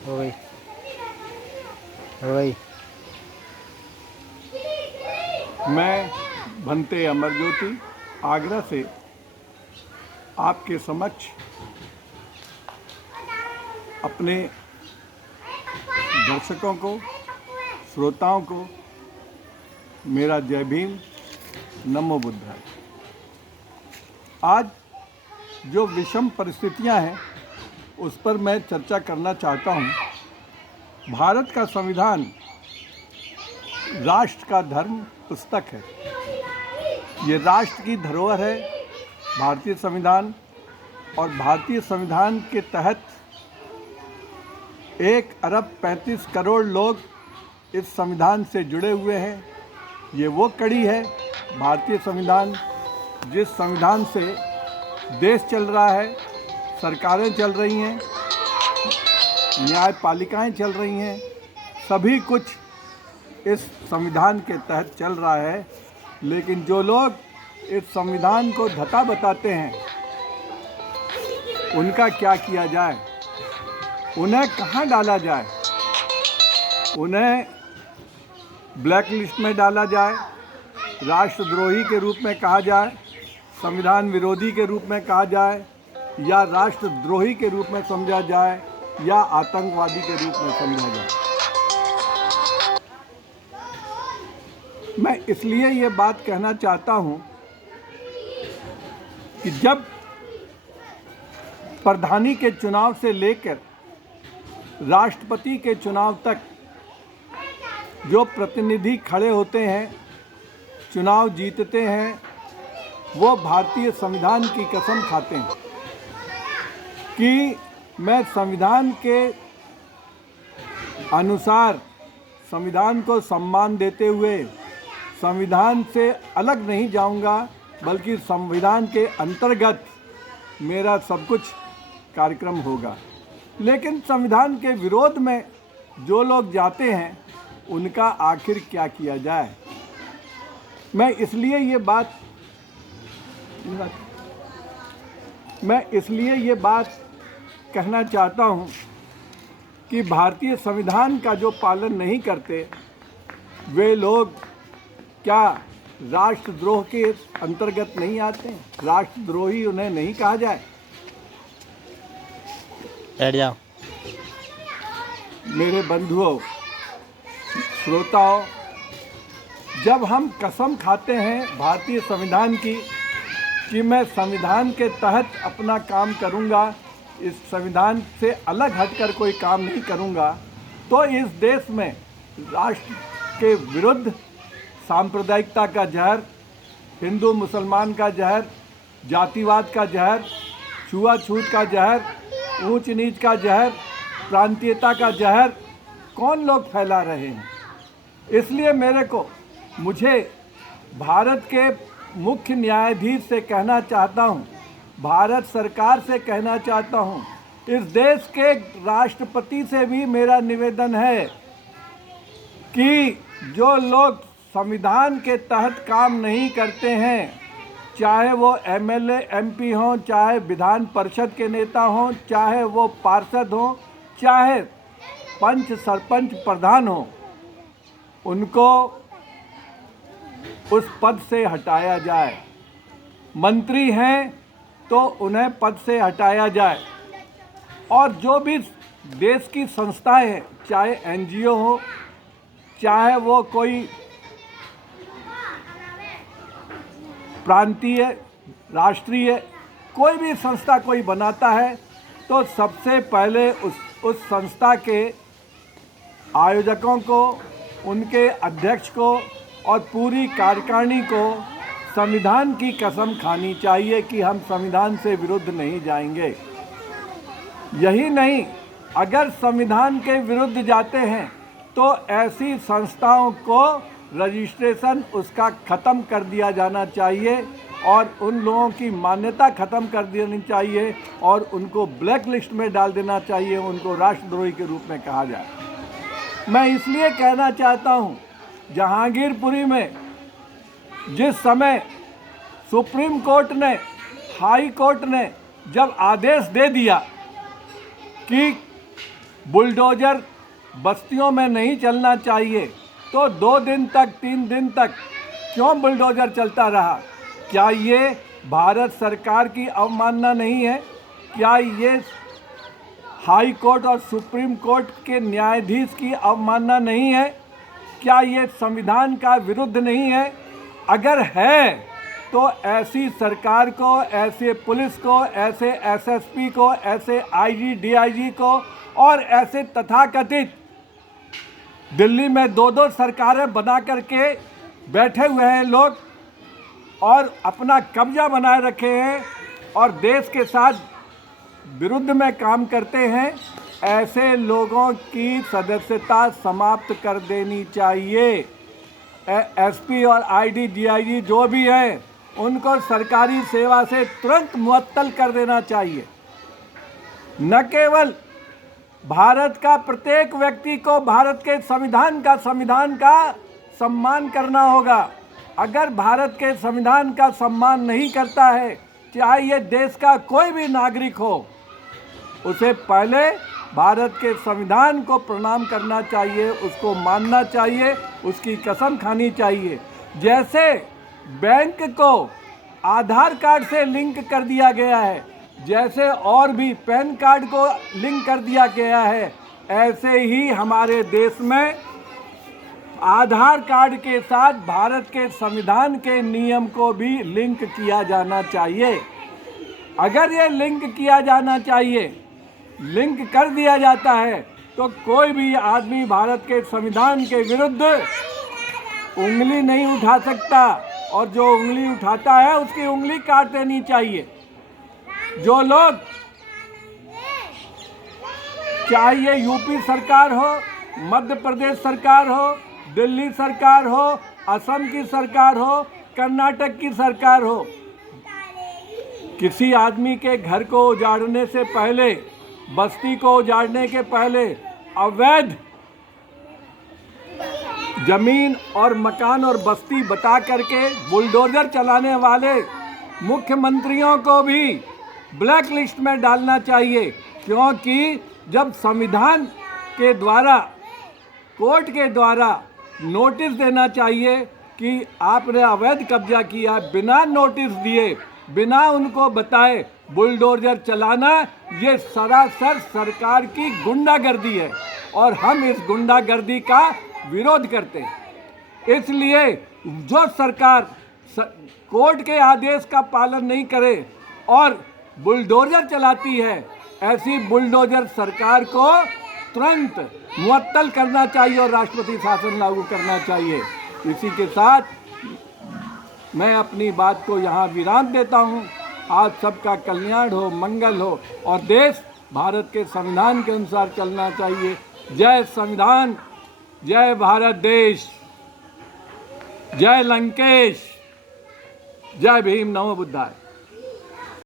हो गई हो गई। मैं भंते अमरज्योति आगरा से आपके समक्ष अपने दर्शकों को, श्रोताओं को मेरा जय भीम, नमो बुद्धाय। आज जो विषम परिस्थितियां हैं उस पर मैं चर्चा करना चाहता हूं। भारत का संविधान राष्ट्र का धर्म पुस्तक है। ये राष्ट्र की धरोहर है भारतीय संविधान, और भारतीय संविधान के तहत 1,35,00,000,000 लोग इस संविधान से जुड़े हुए हैं। ये वो कड़ी है भारतीय संविधान जिस संविधान से देश चल रहा है, सरकारें चल रही हैं, न्यायपालिकाएं चल रही हैं, सभी कुछ इस संविधान के तहत चल रहा है। लेकिन जो लोग इस संविधान को धता बताते हैं, उनका क्या किया जाए, उन्हें कहाँ डाला जाए? उन्हें ब्लैक लिस्ट में डाला जाए, राष्ट्रद्रोही के रूप में कहा जाए, संविधान विरोधी के रूप में कहा जाए, या राष्ट्रद्रोही के रूप में समझा जाए, या आतंकवादी के रूप में समझा जाए। मैं इसलिए ये बात कहना चाहता हूँ कि जब प्रधानी के चुनाव से लेकर राष्ट्रपति के चुनाव तक जो प्रतिनिधि खड़े होते हैं, चुनाव जीतते हैं, वो भारतीय संविधान की कसम खाते हैं कि मैं संविधान के अनुसार, संविधान को सम्मान देते हुए संविधान से अलग नहीं जाऊंगा, बल्कि संविधान के अंतर्गत मेरा सब कुछ कार्यक्रम होगा। लेकिन संविधान के विरोध में जो लोग जाते हैं, उनका आखिर क्या किया जाए? मैं इसलिए ये बात कहना चाहता हूँ कि भारतीय संविधान का जो पालन नहीं करते, वे लोग क्या राष्ट्रद्रोह के अंतर्गत नहीं आते हैं? राष्ट्रद्रोही उन्हें नहीं कहा जाए? बैठ जाओ। मेरे बंधुओं, श्रोताओं, जब हम कसम खाते हैं भारतीय संविधान की कि मैं संविधान के तहत अपना काम करूंगा, इस संविधान से अलग हटकर कोई काम नहीं करूंगा, तो इस देश में राष्ट्र के विरुद्ध सांप्रदायिकता का जहर, हिंदू मुसलमान का जहर, जातिवाद का जहर, छुआछूत का जहर, ऊंच नीच का जहर, प्रांतीयता का जहर कौन लोग फैला रहे हैं? इसलिए मुझे भारत के मुख्य न्यायाधीश से कहना चाहता हूं, भारत सरकार से कहना चाहता हूं, इस देश के राष्ट्रपति से भी मेरा निवेदन है कि जो लोग संविधान के तहत काम नहीं करते हैं, चाहे वो एमएलए एमपी हों, चाहे विधान परिषद के नेता हों, चाहे वो पार्षद हों, चाहे पंच सरपंच प्रधान हों, उनको उस पद से हटाया जाए। मंत्री हैं तो उन्हें पद से हटाया जाए। और जो भी देश की संस्थाएं हैं, चाहे एनजीओ हो, चाहे वो कोई प्रांतीय, राष्ट्रीय, कोई भी संस्था कोई बनाता है, तो सबसे पहले उस संस्था के आयोजकों को, उनके अध्यक्ष को और पूरी कार्यकारिणी को संविधान की कसम खानी चाहिए कि हम संविधान से विरुद्ध नहीं जाएंगे। यही नहीं, अगर संविधान के विरुद्ध जाते हैं तो ऐसी संस्थाओं को रजिस्ट्रेशन उसका ख़त्म कर दिया जाना चाहिए, और उन लोगों की मान्यता ख़त्म कर देनी चाहिए, और उनको ब्लैक लिस्ट में डाल देना चाहिए, उनको राष्ट्रद्रोही के रूप में कहा जाए। मैं इसलिए कहना चाहता हूँ, जहांगीरपुरी में जिस समय सुप्रीम कोर्ट ने, हाई कोर्ट ने जब आदेश दे दिया कि बुलडोजर बस्तियों में नहीं चलना चाहिए, तो 2 दिन तक 3 दिन तक क्यों बुलडोजर चलता रहा? क्या ये भारत सरकार की अवमानना नहीं है? क्या ये हाई कोर्ट और सुप्रीम कोर्ट के न्यायाधीश की अवमानना नहीं है? क्या ये संविधान का विरुद्ध नहीं है? अगर है तो ऐसी सरकार को, ऐसे पुलिस को, ऐसे एसएसपी को, ऐसे आईजी डीआईजी को और ऐसे तथाकथित दिल्ली में 2-2 सरकारें बना करके बैठे हुए हैं लोग और अपना कब्जा बनाए रखे हैं और देश के साथ विरुद्ध में काम करते हैं, ऐसे लोगों की सदस्यता समाप्त कर देनी चाहिए। एसपी और आईडी डीआईजी जो भी हैं उनको सरकारी सेवा से तुरंत मुअत्तल कर देना चाहिए। न केवल भारत का प्रत्येक व्यक्ति को भारत के संविधान का सम्मान करना होगा। अगर भारत के संविधान का सम्मान नहीं करता है, चाहे ये देश का कोई भी नागरिक हो, उसे पहले भारत के संविधान को प्रणाम करना चाहिए, उसको मानना चाहिए, उसकी कसम खानी चाहिए। जैसे बैंक को आधार कार्ड से लिंक कर दिया गया है, जैसे और भी पैन कार्ड को लिंक कर दिया गया है, ऐसे ही हमारे देश में आधार कार्ड के साथ भारत के संविधान के नियम को भी लिंक किया जाना चाहिए। अगर ये लिंक किया जाना चाहिए, लिंक कर दिया जाता है, तो कोई भी आदमी भारत के संविधान के विरुद्ध उंगली नहीं उठा सकता और जो उंगली उठाता है उसकी उंगली काट देनी चाहिए। जो लोग, चाहे यूपी सरकार हो, मध्य प्रदेश सरकार हो, दिल्ली सरकार हो, असम की सरकार हो, कर्नाटक की सरकार हो, किसी आदमी के घर को उजाड़ने से पहले, बस्ती को उजाड़ने के पहले अवैध जमीन और मकान और बस्ती बता करके बुलडोजर चलाने वाले मुख्यमंत्रियों को भी ब्लैक लिस्ट में डालना चाहिए। क्योंकि जब संविधान के द्वारा, कोर्ट के द्वारा नोटिस देना चाहिए कि आपने अवैध कब्जा किया, बिना नोटिस दिए, बिना उनको बताए बुलडोजर चलाना, ये सरासर सरकार की गुंडागर्दी है और हम इस गुंडागर्दी का विरोध करते हैं। इसलिए जो सरकार कोर्ट के आदेश का पालन नहीं करे और बुलडोजर चलाती है, ऐसी बुलडोजर सरकार को तुरंत मुअत्तल करना चाहिए और राष्ट्रपति शासन लागू करना चाहिए। इसी के साथ मैं अपनी बात को यहाँ विराम देता हूँ। आज सबका कल्याण हो, मंगल हो और देश भारत के संविधान के अनुसार चलना चाहिए। जय संविधान, जय भारत देश, जय लंकेश, जय भीम, नमो बुद्धाय।